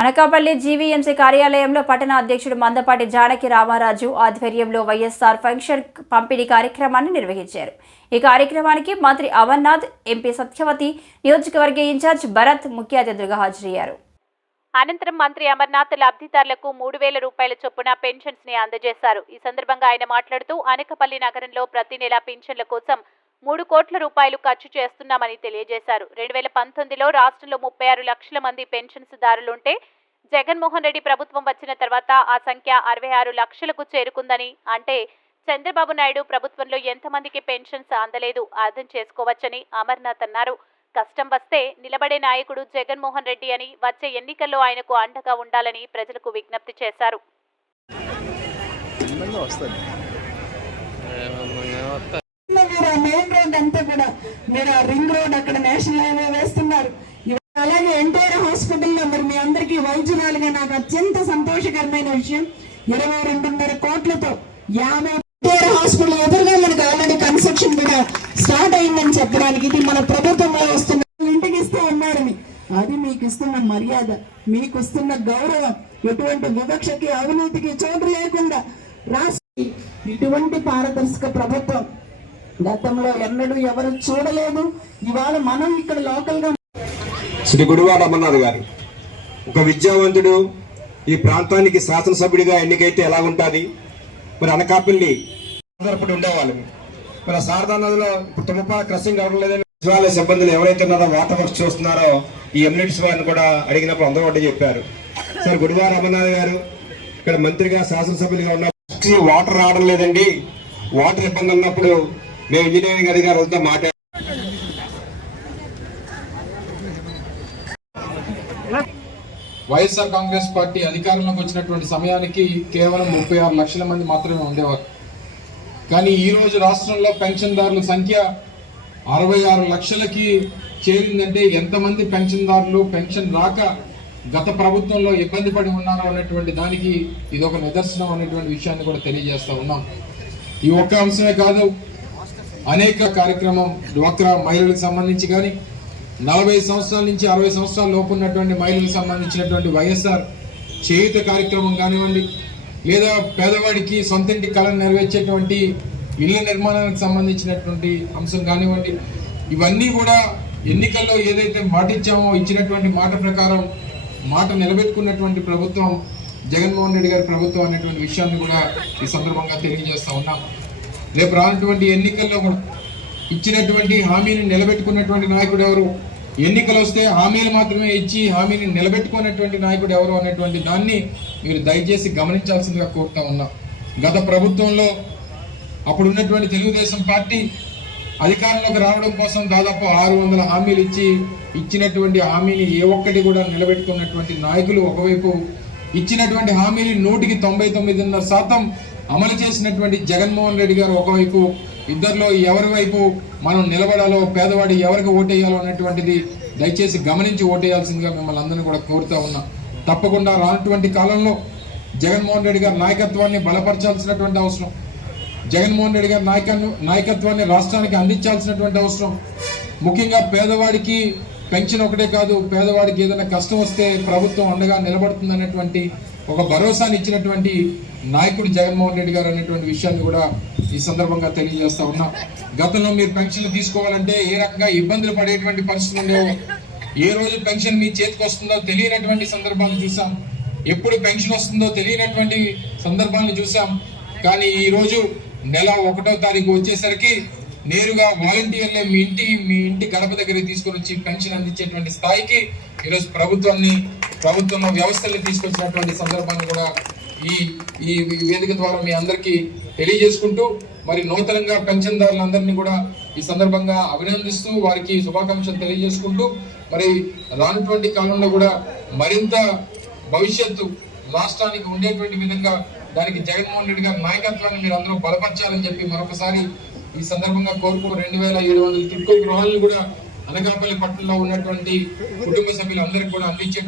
Anakapalli GVMC కార్యాలయంలో పట్టణ అధ్యక్షుడు మందపాటి జానకి రామారాజు ఆధ్వర్యంలో వైఎస్ఆర్ పెన్షన్ పంపిణీ కార్యక్రమాన్ని నిర్వహించారు. ఈ కార్యక్రమానికి మంత్రి అమర్నాథ్, ఎంపీ సత్యవతి, నియోజకవర్గ ఇన్ఛార్జ్ భరత్ ముఖ్య అతిథులుగా హాజరయ్యారు. అనంతరం మంత్రి అమర్నాథ్ లబ్ధిదారులకు 3,000 రూపాయల చొప్పున పెన్షన్స్ ని అందజేశారు. ఈ సందర్భంగా ఆయన మాట్లాడుతూ అనకాపల్లి నగరంలో ప్రతి నెల పెన్షన్ల కోసం 3 కోట్ల రూపాయలు ఖర్చు చేస్తున్నామని తెలియజేశారు. 2019లో రాష్ట్రంలో 36 లక్షల మంది పెన్షన్స్ దారులుంటే జగన్మోహన్ రెడ్డి ప్రభుత్వం వచ్చిన తర్వాత ఆ సంఖ్య 66 లక్షలకు చేరుకుందని, అంటే చంద్రబాబు నాయుడు ప్రభుత్వంలో ఎంతమందికి పెన్షన్స్ అందలేదు అర్థం చేసుకోవచ్చని అమర్నాథ్ అన్నారు. కష్టం వస్తే నిలబడే నాయకుడు జగన్మోహన్ రెడ్డి అని, వచ్చే ఎన్నికల్లో ఆయనకు అండగా ఉండాలని ప్రజలకు విజ్ఞప్తి చేశారు. మెయిన్ రోడ్ అంతా కూడా మీరు రింగ్ రోడ్ అక్కడ నేషనల్ హైవే వేస్తున్నారు. అలాగే ఎన్టీఆర్ హాస్పిటల్లో మరి మీ అందరికీ వైద్యురాలుగా నాకు అత్యంత సంతోషకరమైన విషయం 22.5 కోట్లతో 50 ఎన్టీఆర్ హాస్పిటల్ ఎదురుగా మనకు ఆల్రెడీ కన్స్ట్రక్షన్ కూడా స్టార్ట్ అయిందని చెప్పడానికి ఇది మన ప్రభుత్వంలో వస్తున్న ఇంటికి ఇస్తూ ఉన్నారని, అది మీకు ఇస్తున్న మర్యాద, మీకు ఇస్తున్న గౌరవం, ఎటువంటి వివక్షకి అవినీతికి చోటు లేకుండా రాష్ట్ర ఇటువంటి పారదర్శక ప్రభుత్వం గతంలో ఎన్నడూ ఎవరు చూడలేదు. ఇవాళ మనం ఇక్కడ లోకల్ గా శ్రీ గుడివాడ అమర్నాథ్ గారు ఒక విద్యావంతుడు, ఈ ప్రాంతానికి శాసనసభ్యుడిగా ఎన్నికైతే ఎలా ఉంటుంది, మరి అనకాపల్లి ఆధారపడి ఉండేవాళ్ళు. మరి ఆ శారదా నదిలో ఇప్పుడు తుమ్మపా క్రసింగ్ అవడం లేదని సచివాలయ సిబ్బందులు ఎవరైతే ఉన్నారో వాటర్ వర్క్స్ చూస్తున్నారో ఈ ఎమ్యూనిటీస్ వారిని కూడా అడిగినప్పుడు అందరూ ఒకటి చెప్పారు. సరే గుడివాడ అమర్నాథ్ గారు ఇక్కడ మంత్రిగా శాసనసభ్యులుగా ఉన్న వాటర్ రావడం లేదండి, వాటర్ ఇబ్బంది ఉన్నప్పుడు మేము ఇంజనీరింగ్ అధికారులతో మాట్లాడారు. వైఎస్ఆర్ కాంగ్రెస్ పార్టీ అధికారంలోకి వచ్చినటువంటి సమయానికి కేవలం 36 లక్షల మంది మాత్రమే ఉండేవారు. కానీ ఈరోజు రాష్ట్రంలో పెన్షన్దారుల సంఖ్య 66 లక్షలకి చేరిందంటే ఎంతమంది పెన్షన్దారులు పెన్షన్ రాక గత ప్రభుత్వంలో ఇబ్బంది పడి ఉన్నారో అనేటువంటి దానికి ఇది ఒక నిదర్శనం అనేటువంటి విషయాన్ని కూడా తెలియజేస్తూ ఉన్నాం. ఈ ఒక్క అంశమే కాదు, అనేక కార్యక్రమం డ్వాక్రా మహిళలకు సంబంధించి కానీ 40 సంవత్సరాల నుంచి 60 సంవత్సరాల లోపు ఉన్నటువంటి మహిళలకు సంబంధించినటువంటి వైఎస్ఆర్ చేయూత కార్యక్రమం కానివ్వండి, లేదా పేదవాడికి సొంతింటి కళను నెరవేర్చేటువంటి ఇళ్ల నిర్మాణానికి సంబంధించినటువంటి అంశం కానివ్వండి, ఇవన్నీ కూడా ఎన్నికల్లో ఏదైతే మాట ఇచ్చామో ఇచ్చినటువంటి మాట ప్రకారం మాట నిలబెట్టుకున్నటువంటి ప్రభుత్వం జగన్మోహన్ రెడ్డి గారి ప్రభుత్వం అనేటువంటి విషయాన్ని కూడా ఈ సందర్భంగా తెలియజేస్తూ ఉన్నాం. రేపు రానటువంటి ఎన్నికల్లో కూడా ఇచ్చినటువంటి హామీని నిలబెట్టుకున్నటువంటి నాయకుడు ఎవరు, ఎన్నికలు వస్తే హామీలు మాత్రమే ఇచ్చి హామీని నిలబెట్టుకున్నటువంటి నాయకుడు ఎవరు అనేటువంటి దాన్ని మీరు దయచేసి గమనించాల్సిందిగా కోరుతా ఉన్నా. గత ప్రభుత్వంలో అప్పుడున్నటువంటి తెలుగుదేశం పార్టీ అధికారంలోకి రావడం కోసం దాదాపు 600 హామీలు ఇచ్చినటువంటి హామీని ఏ ఒక్కటి కూడా నిలబెట్టుకున్నటువంటి నాయకులు ఒకవైపు, ఇచ్చినటువంటి హామీని 99.9% అమలు చేసినటువంటి జగన్మోహన్ రెడ్డి గారు ఒకవైపు, ఇద్దరిలో ఎవరి వైపు మనం నిలబడాలో, పేదవాడి ఎవరికి ఓటేయాలో అనేటువంటిది దయచేసి గమనించి ఓటేయాల్సిందిగా మిమ్మల్ని అందరినీ కూడా కోరుతా ఉన్నా. తప్పకుండా రానటువంటి కాలంలో జగన్మోహన్ రెడ్డి గారి నాయకత్వాన్ని బలపరచాల్సినటువంటి అవసరం, జగన్మోహన్ రెడ్డి గారి నాయకత్వాన్ని రాష్ట్రానికి అందించాల్సినటువంటి అవసరం. ముఖ్యంగా పేదవాడికి పెన్షన్ ఒకటే కాదు, పేదవాడికి ఏదైనా కష్టం వస్తే ప్రభుత్వం అండగా నిలబడుతుంది అనేటువంటి ఒక భరోసాని ఇచ్చినటువంటి నాయకుడు జగన్మోహన్ రెడ్డి గారు అనేటువంటి విషయాన్ని కూడా ఈ సందర్భంగా తెలియజేస్తా ఉన్నా. గతంలో మీరు పెన్షన్లు తీసుకోవాలంటే ఏ రకంగా ఇబ్బందులు పడేటువంటి పరిస్థితులు ఉండేవో, ఏ రోజు పెన్షన్ మీ చేతికి వస్తుందో తెలియనటువంటి సందర్భాలు చూసాం, ఎప్పుడు పెన్షన్ వస్తుందో తెలియనటువంటి సందర్భాలను చూసాం. కానీ ఈ రోజు నెల 1వ తారీఖు వచ్చేసరికి నేరుగా వాలంటీర్లే మీ ఇంటి గడప దగ్గరికి తీసుకొని వచ్చి పెన్షన్ అందించేటువంటి స్థాయికి ఈరోజు ప్రభుత్వంలో వ్యవస్థల్ని తీసుకొచ్చినటువంటి సందర్భాన్ని కూడా ఈ వేదిక ద్వారా మీ అందరికీ తెలియజేసుకుంటూ, మరి నూతనంగా పెన్షన్దారులందరినీ కూడా ఈ సందర్భంగా అభినందిస్తూ వారికి శుభాకాంక్షలు తెలియజేసుకుంటూ, మరి రానటువంటి కాలంలో కూడా మరింత భవిష్యత్తు రాష్ట్రానికి ఉండేటువంటి విధంగా దానికి జగన్మోహన్ రెడ్డి గారి నాయకత్వాన్ని మీరు అందరూ బలపరచాలని చెప్పి మరొకసారి ఈ సందర్భంగా కోరుకు 2700 త్రిక్కువ గృహాలను కూడా అనకాపల్లి పట్టణంలో ఉన్నటువంటి కుటుంబ సభ్యులందరికీ కూడా అందించే